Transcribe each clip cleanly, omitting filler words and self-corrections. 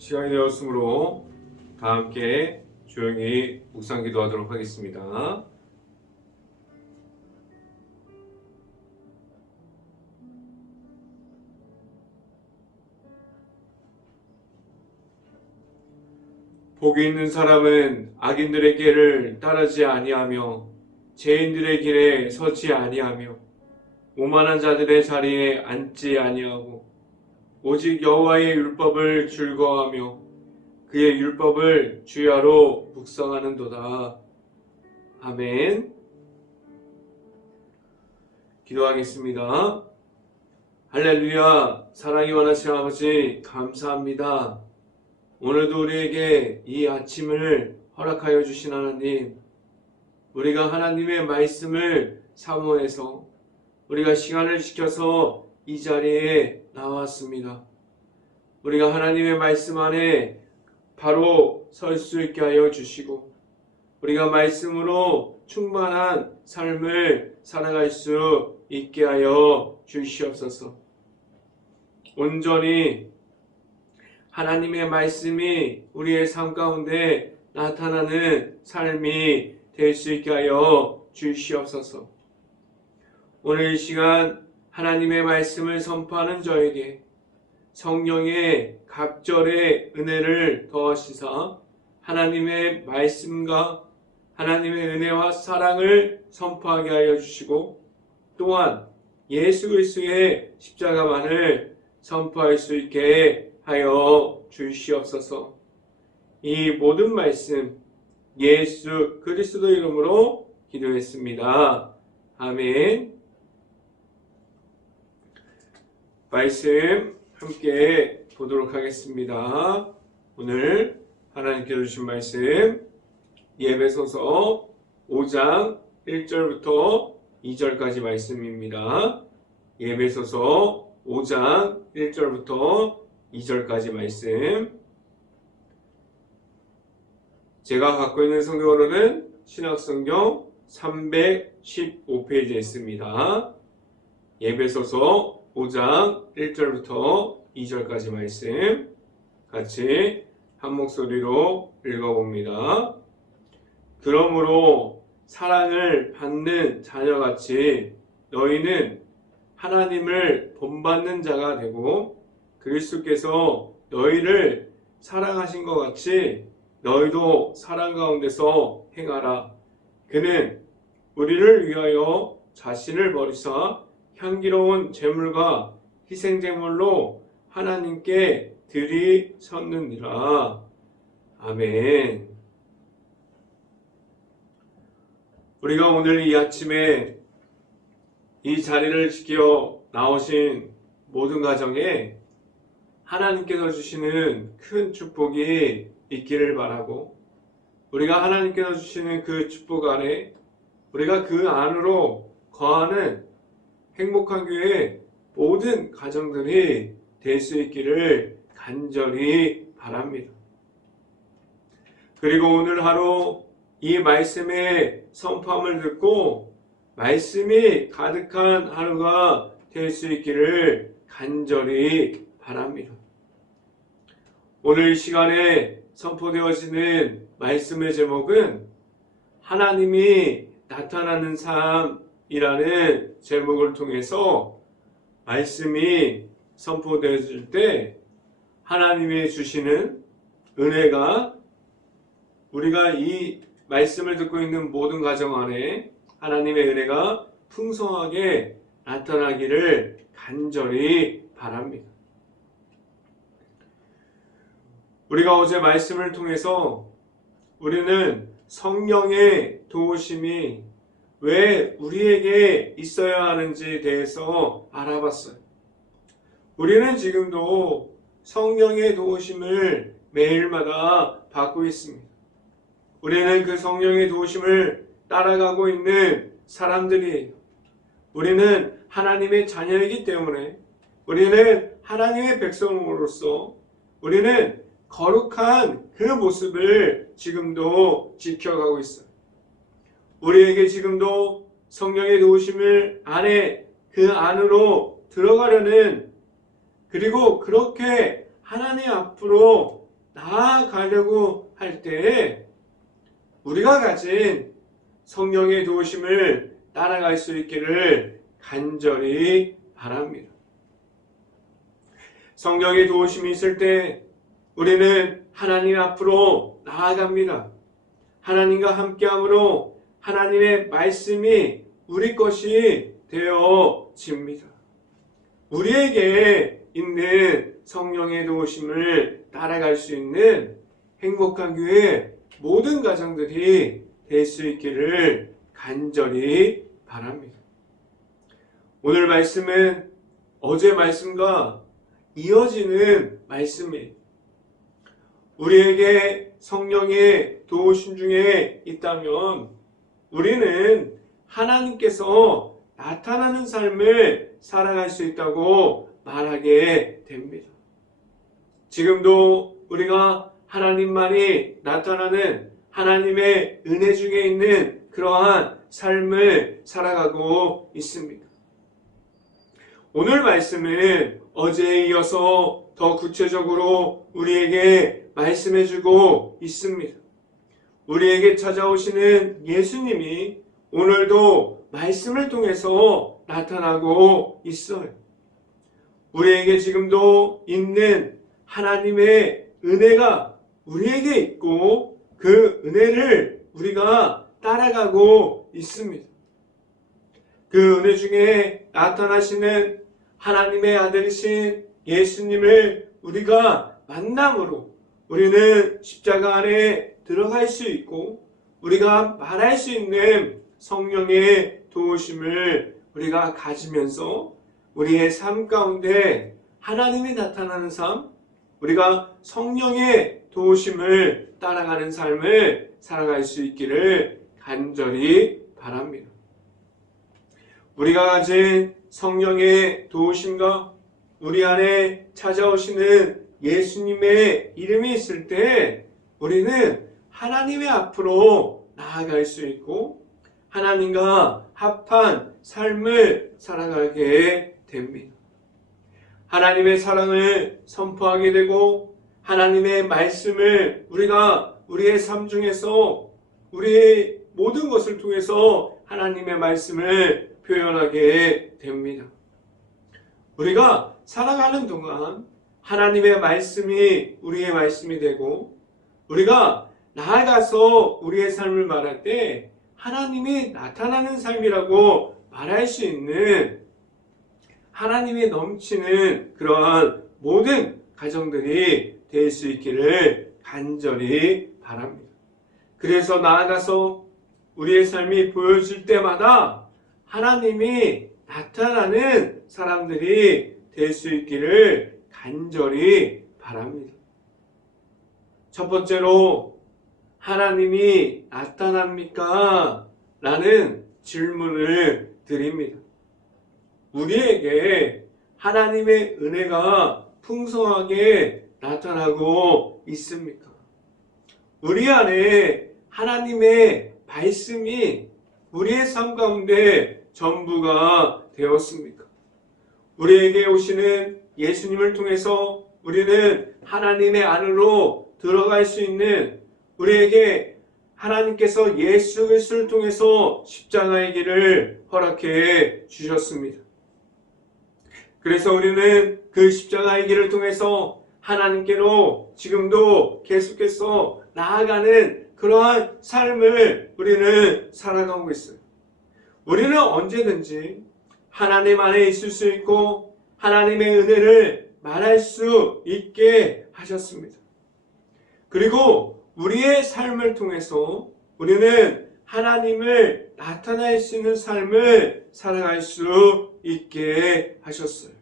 시간이 되었으므로 다 함께 조용히 묵상 기도하도록 하겠습니다. 복이 있는 사람은 악인들의 길을 따르지 아니하며 죄인들의 길에 서지 아니하며 오만한 자들의 자리에 앉지 아니하고 오직 여호와의 율법을 즐거워하며 그의 율법을 주야로 묵상하는도다. 아멘. 기도하겠습니다. 할렐루야. 사랑이 원하시는 아버지 감사합니다. 오늘도 우리에게 이 아침을 허락하여 주신 하나님, 우리가 하나님의 말씀을 사모해서 우리가 시간을 지켜서 이 자리에 나왔습니다. 우리가 하나님의 말씀 안에 바로 설 수 있게 하여 주시고 우리가 말씀으로 충만한 삶을 살아갈 수 있게 하여 주시옵소서. 온전히 하나님의 말씀이 우리의 삶 가운데 나타나는 삶이 될 수 있게 하여 주시옵소서. 오늘 이 시간 하나님의 말씀을 선포하는 저에게 성령의 갑절의 은혜를 더하시사 하나님의 말씀과 하나님의 은혜와 사랑을 선포하게 하여 주시고 또한 예수 그리스도의 십자가만을 선포할 수 있게 하여 주시옵소서. 이 모든 말씀 예수 그리스도 이름으로 기도했습니다. 아멘. 말씀 함께 보도록 하겠습니다. 오늘 하나님께서 주신 말씀 에베소서 5장 1절부터 2절까지 말씀입니다. 에베소서 5장 1절부터 2절까지 말씀. 제가 갖고 있는 성경으로는 신약성경 315페이지에 있습니다. 에베소서 5장 1절부터 2절까지 말씀 같이 한 목소리로 읽어봅니다. 그러므로 사랑을 받는 자녀같이 너희는 하나님을 본받는 자가 되고 그리스도께서 너희를 사랑하신 것 같이 너희도 사랑 가운데서 행하라. 그는 우리를 위하여 자신을 버리사 향기로운 제물과 희생제물로 하나님께 드리셨느니라. 아멘. 우리가 오늘 이 아침에 이 자리를 지켜 나오신 모든 가정에 하나님께서 주시는 큰 축복이 있기를 바라고 우리가 하나님께서 주시는 그 축복 안에 우리가 그 안으로 거하는 행복한 교회 모든 가정들이 될 수 있기를 간절히 바랍니다. 그리고 오늘 하루 이 말씀의 선포함을 듣고 말씀이 가득한 하루가 될 수 있기를 간절히 바랍니다. 오늘 이 시간에 선포되어지는 말씀의 제목은 하나님이 나타나는 삶이라는 제목을 통해서 말씀이 선포되어질 때 하나님이 주시는 은혜가 우리가 이 말씀을 듣고 있는 모든 가정 안에 하나님의 은혜가 풍성하게 나타나기를 간절히 바랍니다. 우리가 어제 말씀을 통해서 우리는 성령의 도우심이 왜 우리에게 있어야 하는지에 대해서 알아봤어요. 우리는 지금도 성령의 도우심을 매일마다 받고 있습니다. 우리는 그 성령의 도우심을 따라가고 있는 사람들이에요. 우리는 하나님의 자녀이기 때문에 우리는 하나님의 백성으로서 우리는 거룩한 그 모습을 지금도 지켜가고 있어요. 우리에게 지금도 성령의 도우심을 안에 그 안으로 들어가려는 그리고 그렇게 하나님 앞으로 나아가려고 할 때 우리가 가진 성령의 도우심을 따라갈 수 있기를 간절히 바랍니다. 성령의 도우심이 있을 때 우리는 하나님 앞으로 나아갑니다. 하나님과 함께함으로 하나님의 말씀이 우리 것이 되어집니다. 우리에게 있는 성령의 도우심을 따라갈 수 있는 행복한 교회 모든 가정들이 될 수 있기를 간절히 바랍니다. 오늘 말씀은 어제 말씀과 이어지는 말씀이에요. 우리에게 성령의 도우심 중에 있다면 우리는 하나님께서 나타나는 삶을 살아갈 수 있다고 말하게 됩니다. 지금도 우리가 하나님만이 나타나는 하나님의 은혜 중에 있는 그러한 삶을 살아가고 있습니다. 오늘 말씀은 어제에 이어서 더 구체적으로 우리에게 말씀해주고 있습니다. 우리에게 찾아오시는 예수님이 오늘도 말씀을 통해서 나타나고 있어요. 우리에게 지금도 있는 하나님의 은혜가 우리에게 있고 그 은혜를 우리가 따라가고 있습니다. 그 은혜 중에 나타나시는 하나님의 아들이신 예수님을 우리가 만남으로 우리는 십자가 안에 들어갈 수 있고 우리가 말할 수 있는 성령의 도우심을 우리가 가지면서 우리의 삶 가운데 하나님이 나타나는 삶, 우리가 성령의 도우심을 따라가는 삶을 살아갈 수 있기를 간절히 바랍니다. 우리가 가진 성령의 도우심과 우리 안에 찾아오시는 예수님의 이름이 있을 때 우리는 하나님의 앞으로 나아갈 수 있고 하나님과 합한 삶을 살아가게 됩니다. 하나님의 사랑을 선포하게 되고 하나님의 말씀을 우리가 우리의 삶 중에서 우리의 모든 것을 통해서 하나님의 말씀을 표현하게 됩니다. 우리가 살아가는 동안 하나님의 말씀이 우리의 말씀이 되고 우리가 나아가서 우리의 삶을 말할 때 하나님이 나타나는 삶이라고 말할 수 있는 하나님이 넘치는 그러한 모든 가정들이 될 수 있기를 간절히 바랍니다. 그래서 나아가서 우리의 삶이 보여질 때마다 하나님이 나타나는 사람들이 될 수 있기를 간절히 바랍니다. 첫 번째로 하나님이 나타납니까? 라는 질문을 드립니다. 우리에게 하나님의 은혜가 풍성하게 나타나고 있습니까? 우리 안에 하나님의 말씀이 우리의 삶 가운데 전부가 되었습니까? 우리에게 오시는 예수님을 통해서 우리는 하나님의 안으로 들어갈 수 있는 우리에게 하나님께서 예수 그리스도를 통해서 십자가의 길을 허락해 주셨습니다. 그래서 우리는 그 십자가의 길을 통해서 하나님께로 지금도 계속해서 나아가는 그러한 삶을 우리는 살아가고 있어요. 우리는 언제든지 하나님 안에 있을 수 있고 하나님의 은혜를 말할 수 있게 하셨습니다. 그리고 우리의 삶을 통해서 우리는 하나님을 나타낼 수 있는 삶을 살아갈 수 있게 하셨어요.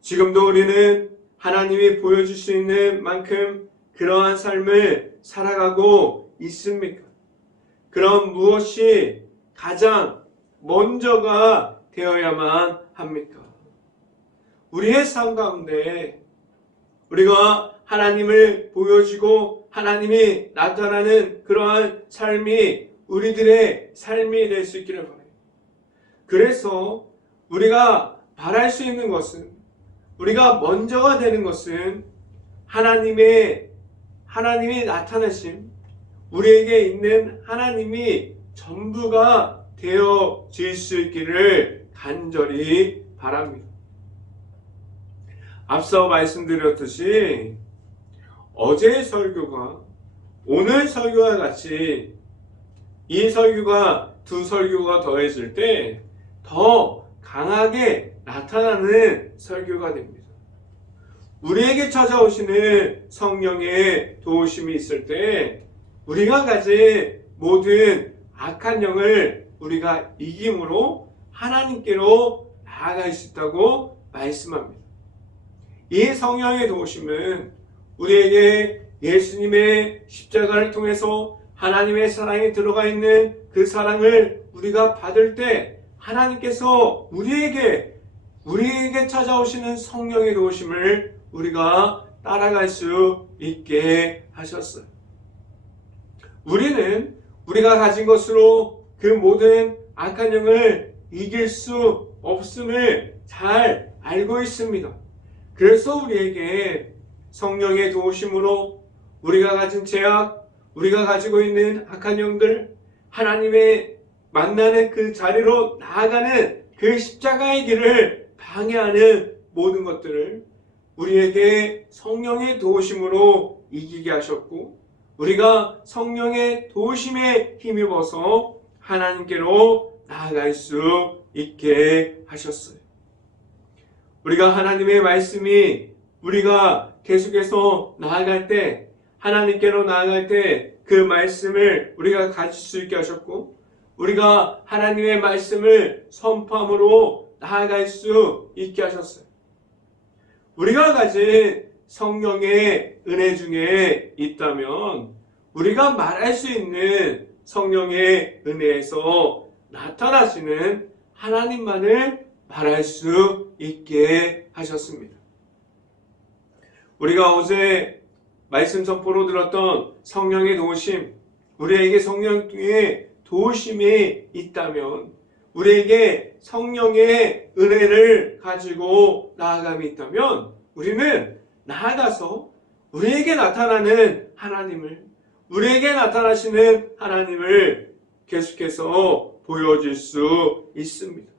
지금도 우리는 하나님이 보여줄 수 있는 만큼 그러한 삶을 살아가고 있습니까? 그럼 무엇이 가장 먼저가 되어야만 합니까? 우리의 삶 가운데 우리가 하나님을 보여주고 하나님이 나타나는 그러한 삶이 우리들의 삶이 될 수 있기를 바라요. 그래서 우리가 바랄 수 있는 것은 우리가 먼저가 되는 것은 하나님이 나타나심, 우리에게 있는 하나님이 전부가 되어질 수 있기를 간절히 바랍니다. 앞서 말씀드렸듯이 어제의 설교가 오늘 설교와 같이 이 설교가 두 설교가 더해질 때 더 강하게 나타나는 설교가 됩니다. 우리에게 찾아오시는 성령의 도우심이 있을 때 우리가 가진 모든 악한 영을 우리가 이김으로 하나님께로 나아갈 수 있다고 말씀합니다. 이 성령의 도우심은 우리에게 예수님의 십자가를 통해서 하나님의 사랑이 들어가 있는 그 사랑을 우리가 받을 때 하나님께서 우리에게 찾아오시는 성령의 도우심을 우리가 따라갈 수 있게 하셨어요. 우리가 가진 것으로 그 모든 악한 영을 이길 수 없음을 잘 알고 있습니다. 그래서 우리에게 성령의 도우심으로 우리가 가진 죄악, 우리가 가지고 있는 악한 영들, 하나님의 만나는 그 자리로 나아가는 그 십자가의 길을 방해하는 모든 것들을 우리에게 성령의 도우심으로 이기게 하셨고, 우리가 성령의 도우심에 힘입어서 하나님께로 나아갈 수 있게 하셨어요. 우리가 하나님의 말씀이 우리가 계속해서 나아갈 때, 하나님께로 나아갈 때 그 말씀을 우리가 가질 수 있게 하셨고, 우리가 하나님의 말씀을 선포함으로 나아갈 수 있게 하셨어요. 우리가 가진 성령의 은혜 중에 있다면 우리가 말할 수 있는 성령의 은혜에서 나타나시는 하나님만을 말할 수 있게 하셨습니다. 우리가 어제 말씀 선포로 들었던 성령의 도우심, 우리에게 성령의 도우심이 있다면, 우리에게 성령의 은혜를 가지고 나아감이 있다면, 우리는 나아가서 우리에게 나타나는 하나님을, 우리에게 나타나시는 하나님을 계속해서 보여줄 수 있습니다.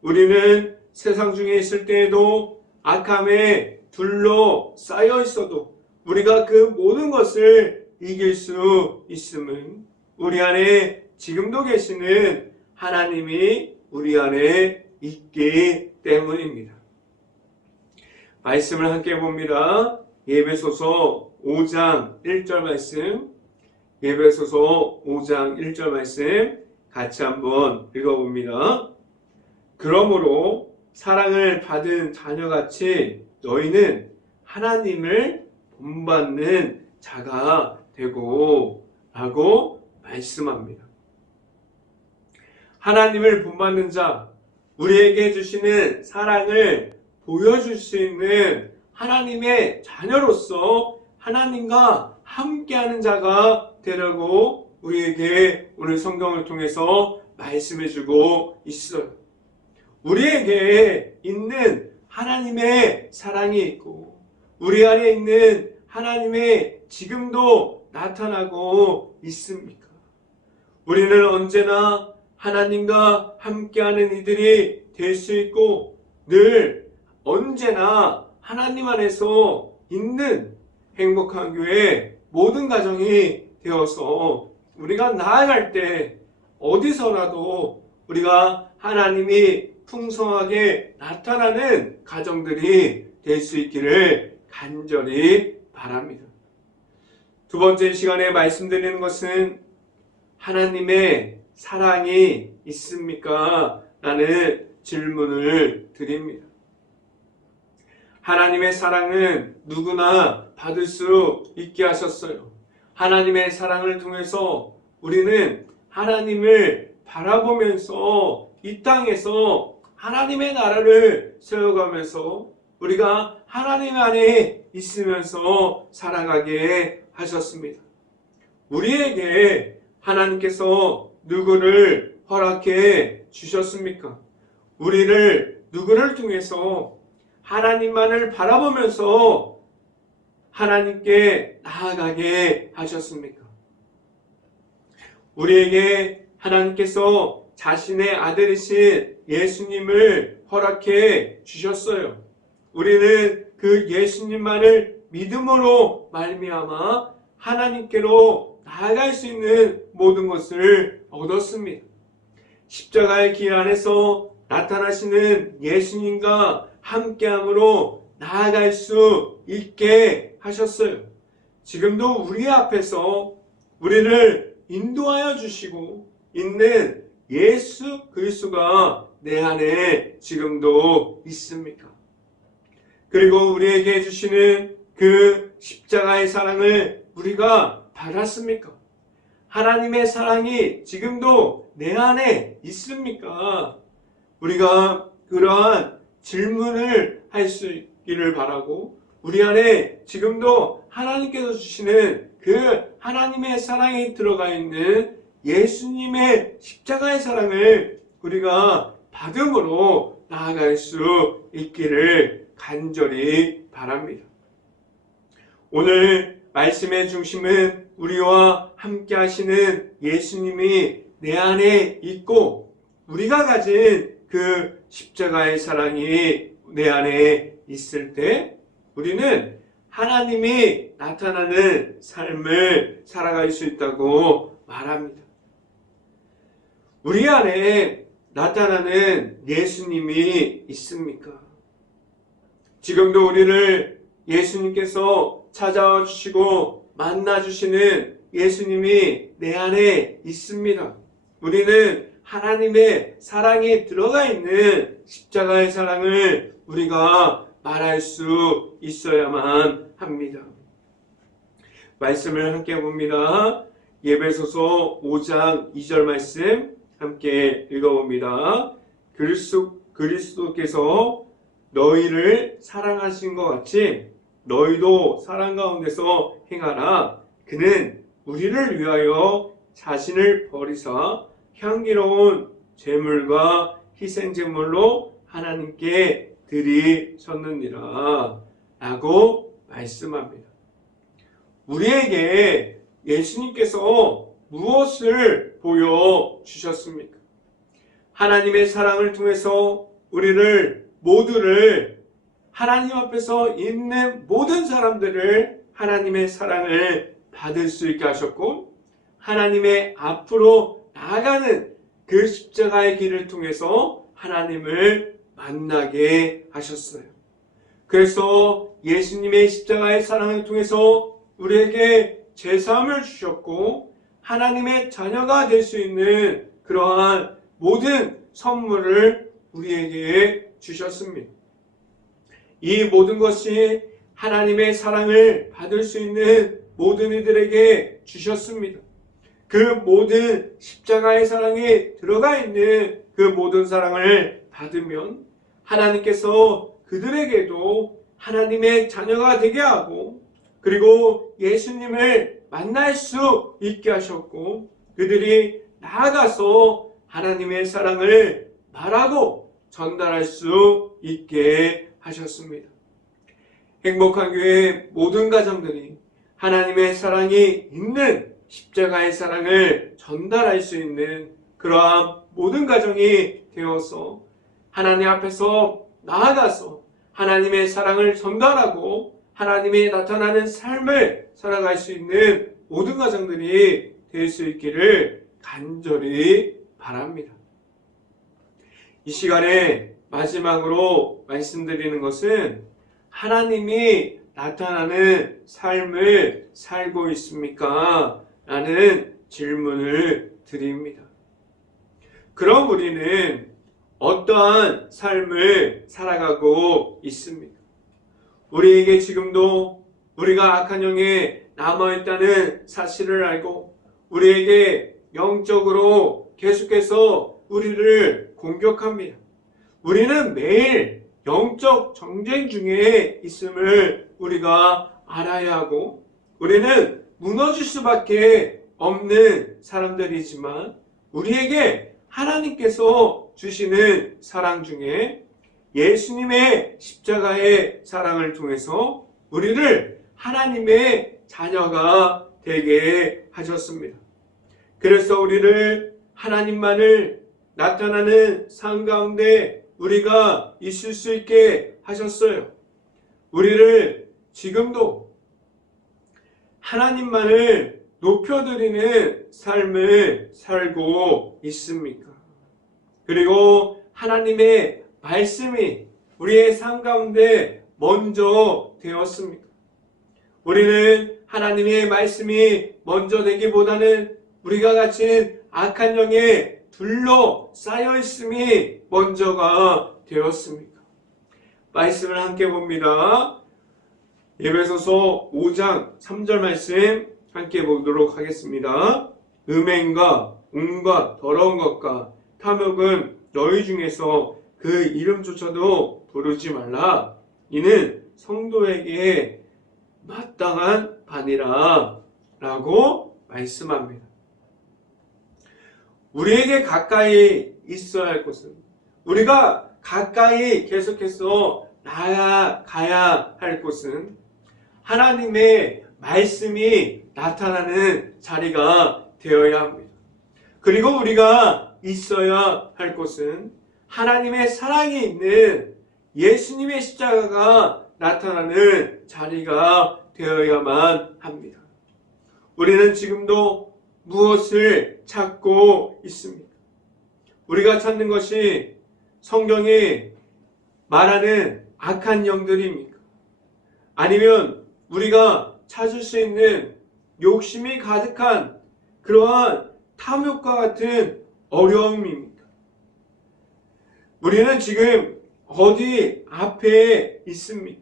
우리는 세상 중에 있을 때에도 악함에 둘러싸여 있어도 우리가 그 모든 것을 이길 수 있음은 우리 안에 지금도 계시는 하나님이 우리 안에 있기 때문입니다. 말씀을 함께 봅니다. 에베소서 5장 1절 말씀, 에베소서 5장 1절 말씀 같이 한번 읽어봅니다. 그러므로 사랑을 받은 자녀같이 너희는 하나님을 본받는 자가 되고 라고 말씀합니다. 하나님을 본받는 자, 우리에게 주시는 사랑을 보여줄 수 있는 하나님의 자녀로서 하나님과 함께하는 자가 되라고 우리에게 오늘 성경을 통해서 말씀해주고 있어요. 우리에게 있는 하나님의 사랑이 있고 우리 안에 있는 하나님의 지금도 나타나고 있습니까? 우리는 언제나 하나님과 함께하는 이들이 될 수 있고 늘 언제나 하나님 안에서 있는 행복한 교회 모든 가정이 되어서 우리가 나아갈 때 어디서라도 우리가 하나님이 풍성하게 나타나는 가정들이 될 수 있기를 간절히 바랍니다. 두 번째 시간에 말씀드리는 것은 하나님의 사랑이 있습니까? 라는 질문을 드립니다. 하나님의 사랑은 누구나 받을 수 있게 하셨어요. 하나님의 사랑을 통해서 우리는 하나님을 바라보면서 이 땅에서 하나님의 나라를 세워가면서 우리가 하나님 안에 있으면서 살아가게 하셨습니다. 우리에게 하나님께서 누구를 허락해 주셨습니까? 우리를 누구를 통해서 하나님만을 바라보면서 하나님께 나아가게 하셨습니까? 우리에게 하나님께서 자신의 아들이신 예수님을 허락해 주셨어요. 우리는 그 예수님만을 믿음으로 말미암아 하나님께로 나아갈 수 있는 모든 것을 얻었습니다. 십자가의 길 안에서 나타나시는 예수님과 함께함으로 나아갈 수 있게 하셨어요. 지금도 우리 앞에서 우리를 인도하여 주시고 있는 예수 그리스도가 내 안에 지금도 있습니까? 그리고 우리에게 주시는 그 십자가의 사랑을 우리가 받았습니까? 하나님의 사랑이 지금도 내 안에 있습니까? 우리가 그러한 질문을 할 수 있기를 바라고, 우리 안에 지금도 하나님께서 주시는 그 하나님의 사랑이 들어가 있는 예수님의 십자가의 사랑을 우리가 받음으로 나아갈 수 있기를 간절히 바랍니다. 오늘 말씀의 중심은 우리와 함께 하시는 예수님이 내 안에 있고, 우리가 가진 그 십자가의 사랑이 내 안에 있을 때 우리는 하나님이 나타나는 삶을 살아갈 수 있다고 말합니다. 우리 안에 나타나는 예수님이 있습니까? 지금도 우리를 예수님께서 찾아와 주시고 만나 주시는 예수님이 내 안에 있습니다. 우리는 하나님의 사랑이 들어가 있는 십자가의 사랑을 우리가 말할 수 있어야만 합니다. 말씀을 함께 봅니다. 에베소서 5장 2절 말씀 함께 읽어봅니다. 그리스도께서 너희를 사랑하신 것 같이 너희도 사랑 가운데서 행하라. 그는 우리를 위하여 자신을 버리사 향기로운 제물과 희생제물로 하나님께 드리셨느니라 라고 말씀합니다. 우리에게 예수님께서 무엇을 보여주셨습니까? 하나님의 사랑을 통해서 우리를 모두를, 하나님 앞에서 있는 모든 사람들을 하나님의 사랑을 받을 수 있게 하셨고, 하나님의 앞으로 나아가는 그 십자가의 길을 통해서 하나님을 만나게 하셨어요. 그래서 예수님의 십자가의 사랑을 통해서 우리에게 제사함을 주셨고, 하나님의 자녀가 될 수 있는 그러한 모든 선물을 우리에게 주셨습니다. 이 모든 것이 하나님의 사랑을 받을 수 있는 모든 이들에게 주셨습니다. 그 모든 십자가의 사랑이 들어가 있는 그 모든 사랑을 받으면 하나님께서 그들에게도 하나님의 자녀가 되게 하고, 그리고 예수님을 만날 수 있게 하셨고, 그들이 나아가서 하나님의 사랑을 말하고 전달할 수 있게 하셨습니다. 행복한 교회 모든 가정들이 하나님의 사랑이 있는 십자가의 사랑을 전달할 수 있는 그러한 모든 가정이 되어서 하나님 앞에서 나아가서 하나님의 사랑을 전달하고 하나님이 나타나는 삶을 살아갈 수 있는 모든 가정들이 될 수 있기를 간절히 바랍니다. 이 시간에 마지막으로 말씀드리는 것은, 하나님이 나타나는 삶을 살고 있습니까? 라는 질문을 드립니다. 그럼 우리는 어떠한 삶을 살아가고 있습니까? 우리에게 지금도 우리가 악한 영에 남아있다는 사실을 알고 우리에게 영적으로 계속해서 우리를 공격합니다. 우리는 매일 영적 전쟁 중에 있음을 우리가 알아야 하고, 우리는 무너질 수밖에 없는 사람들이지만 우리에게 하나님께서 주시는 사랑 중에 예수님의 십자가의 사랑을 통해서 우리를 하나님의 자녀가 되게 하셨습니다. 그래서 우리를 하나님만을 나타나는 삶 가운데 우리가 있을 수 있게 하셨어요. 우리를 지금도 하나님만을 높여드리는 삶을 살고 있습니까? 그리고 하나님의 말씀이 우리의 삶 가운데 먼저 되었습니까? 우리는 하나님의 말씀이 먼저 되기보다는 우리가 가진 악한 영에 둘러싸여 있음이 먼저가 되었습니까? 말씀을 함께 봅니다. 에베소서 5장 3절 말씀 함께 보도록 하겠습니다. 음행과 온갖 더러운 것과 탐욕은 너희 중에서 그 이름조차도 부르지 말라. 이는 성도에게 마땅한 바니라 라고 말씀합니다. 우리에게 가까이 있어야 할 것은, 우리가 가까이 계속해서 나아가야 할 곳은 하나님의 말씀이 나타나는 자리가 되어야 합니다. 그리고 우리가 있어야 할 곳은 하나님의 사랑이 있는 예수님의 십자가가 나타나는 자리가 되어야만 합니다. 우리는 지금도 무엇을 찾고 있습니까? 우리가 찾는 것이 성경이 말하는 악한 영들입니까? 아니면 우리가 찾을 수 있는 욕심이 가득한 그러한 탐욕과 같은 어려움입니까? 우리는 지금 어디 앞에 있습니까?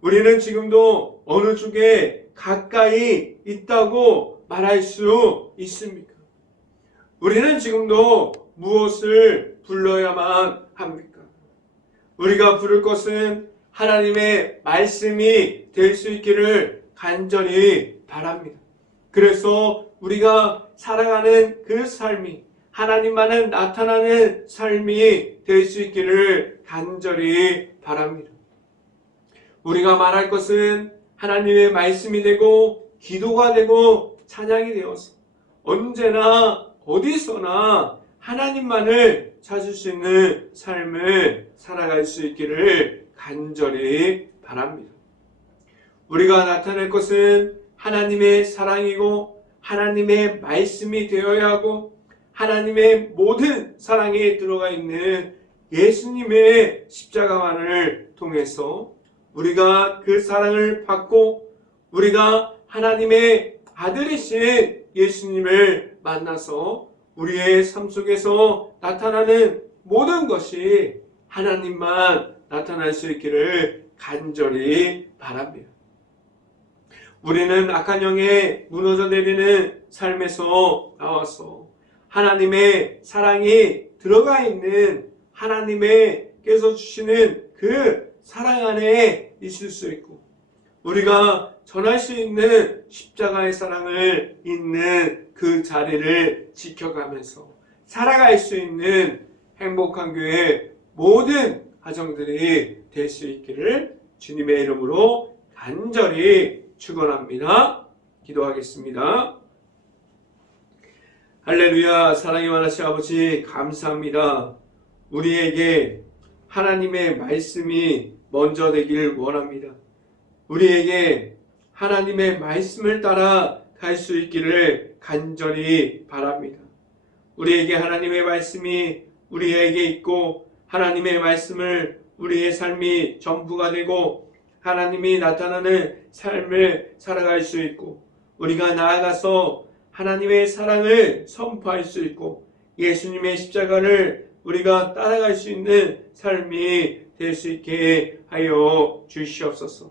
우리는 지금도 어느 쪽에 가까이 있다고 말할 수 있습니까? 우리는 지금도 무엇을 불러야만 합니까? 우리가 부를 것은 하나님의 말씀이 될 수 있기를 간절히 바랍니다. 그래서 우리가 살아가는 그 삶이 하나님만은 나타나는 삶이 될 수 있기를 간절히 바랍니다. 우리가 말할 것은 하나님의 말씀이 되고 기도가 되고 찬양이 되어서 언제나 어디서나 하나님만을 찾을 수 있는 삶을 살아갈 수 있기를 간절히 바랍니다. 우리가 나타낼 것은 하나님의 사랑이고 하나님의 말씀이 되어야 하고 하나님의 모든 사랑에 들어가 있는 예수님의 십자가만을 통해서 우리가 그 사랑을 받고 우리가 하나님의 아들이신 예수님을 만나서 우리의 삶 속에서 나타나는 모든 것이 하나님만 나타날 수 있기를 간절히 바랍니다. 우리는 악한 영에 무너져 내리는 삶에서 나와서 하나님의 사랑이 들어가 있는 하나님께서 주시는 그 사랑 안에 있을 수 있고 우리가 전할 수 있는 십자가의 사랑을 있는 그 자리를 지켜가면서 살아갈 수 있는 행복한 교회 모든 가정들이 될 수 있기를 주님의 이름으로 간절히 축원합니다. 기도하겠습니다. 할렐루야. 사랑이 많으신 아버지 감사합니다. 우리에게 하나님의 말씀이 먼저 되길 원합니다. 우리에게 하나님의 말씀을 따라 갈 수 있기를 간절히 바랍니다. 우리에게 하나님의 말씀이 우리에게 있고 하나님의 말씀을 우리의 삶이 전부가 되고 하나님이 나타나는 삶을 살아갈 수 있고 우리가 나아가서 하나님의 사랑을 선포할 수 있고 예수님의 십자가를 우리가 따라갈 수 있는 삶이 될 수 있게 하여 주시옵소서.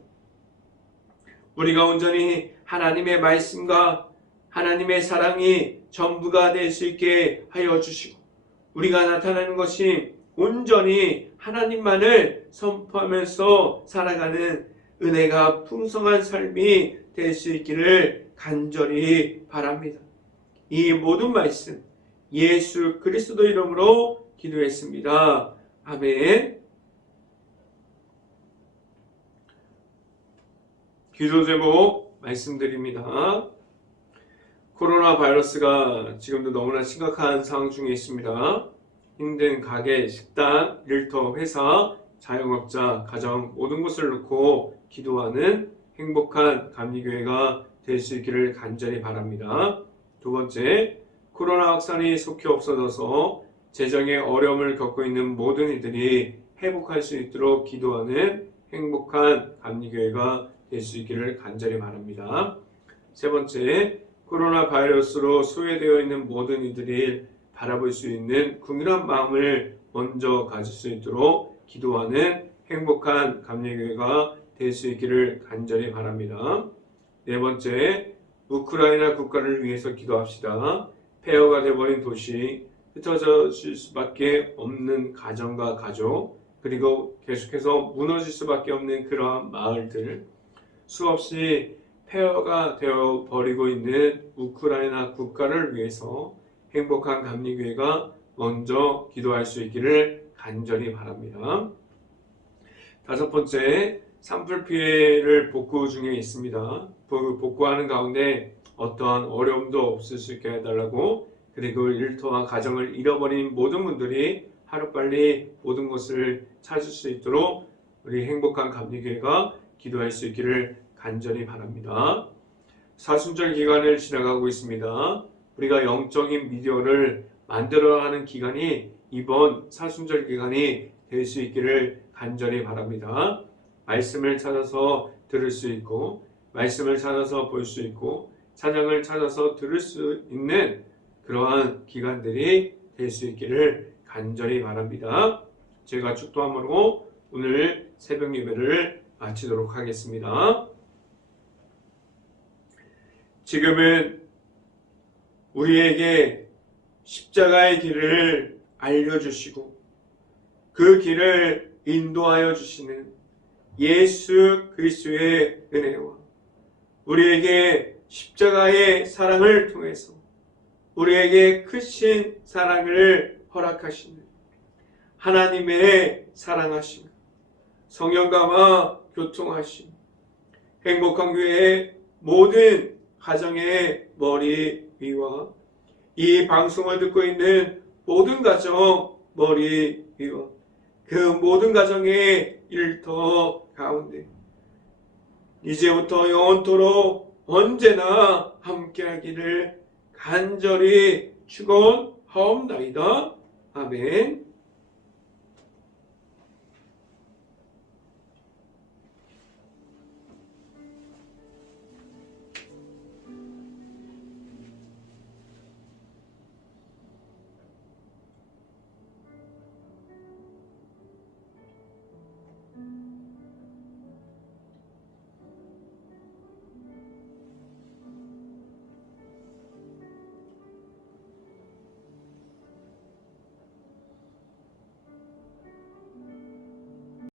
우리가 온전히 하나님의 말씀과 하나님의 사랑이 전부가 될 수 있게 하여 주시고 우리가 나타나는 것이 온전히 하나님만을 선포하면서 살아가는 은혜가 풍성한 삶이 될 수 있기를 간절히 바랍니다. 이 모든 말씀 예수 그리스도 이름으로 기도했습니다. 아멘. 기도 제목 말씀드립니다. 코로나 바이러스가 지금도 너무나 심각한 상황 중에 있습니다. 힘든 가게, 식당, 일터, 회사, 자영업자, 가정 모든 것을 놓고 기도하는 행복한 감리교회가 될 수 있기를 간절히 바랍니다. 두 번째, 코로나 확산이 속히 없어져서 재정에 어려움을 겪고 있는 모든 이들이 회복할 수 있도록 기도하는 행복한 감리교회가 될 수 있기를 간절히 바랍니다. 세 번째, 코로나 바이러스로 소외되어 있는 모든 이들이 바라볼 수 있는 긍휼한 마음을 먼저 가질 수 있도록 기도하는 행복한 감리교회가 될 수 있기를 간절히 바랍니다. 네 번째, 우크라이나 국가를 위해서 기도합시다. 폐허가 되어버린 도시, 흩어질 수밖에 없는 가정과 가족, 그리고 계속해서 무너질 수밖에 없는 그러한 마을들, 수없이 폐허가 되어버리고 있는 우크라이나 국가를 위해서 행복한 감리교회가 먼저 기도할 수 있기를 간절히 바랍니다. 다섯 번째, 산불 피해를 복구 중에 있습니다. 복구하는 가운데 어떠한 어려움도 없을 수 있게 해달라고, 그리고 일터와 가정을 잃어버린 모든 분들이 하루빨리 모든 것을 찾을 수 있도록 우리 행복한 감리교회가 기도할 수 있기를 간절히 바랍니다. 사순절 기간을 지나가고 있습니다. 우리가 영적인 미디어를 만들어가는 기간이 이번 사순절 기간이 될 수 있기를 간절히 바랍니다. 말씀을 찾아서 들을 수 있고, 말씀을 찾아서 볼 수 있고, 찬양을 찾아서 들을 수 있는 그러한 기간들이 될 수 있기를 간절히 바랍니다. 제가 축도함으로 오늘 새벽 예배를 마치도록 하겠습니다. 지금은 우리에게 십자가의 길을 알려주시고 그 길을 인도하여 주시는 예수 그리스도의 은혜와 우리에게 십자가의 사랑을 통해서 우리에게 크신 사랑을 허락하시는 하나님의 사랑하심, 성령감화 교통하심, 행복한 교회의 모든 가정의 머리 위와 이 방송을 듣고 있는 모든 가정 머리 위와 그 모든 가정의 일터 가운데 이제부터 영원토록 언제나 함께하기를 간절히 축원하옵나이다. 아멘.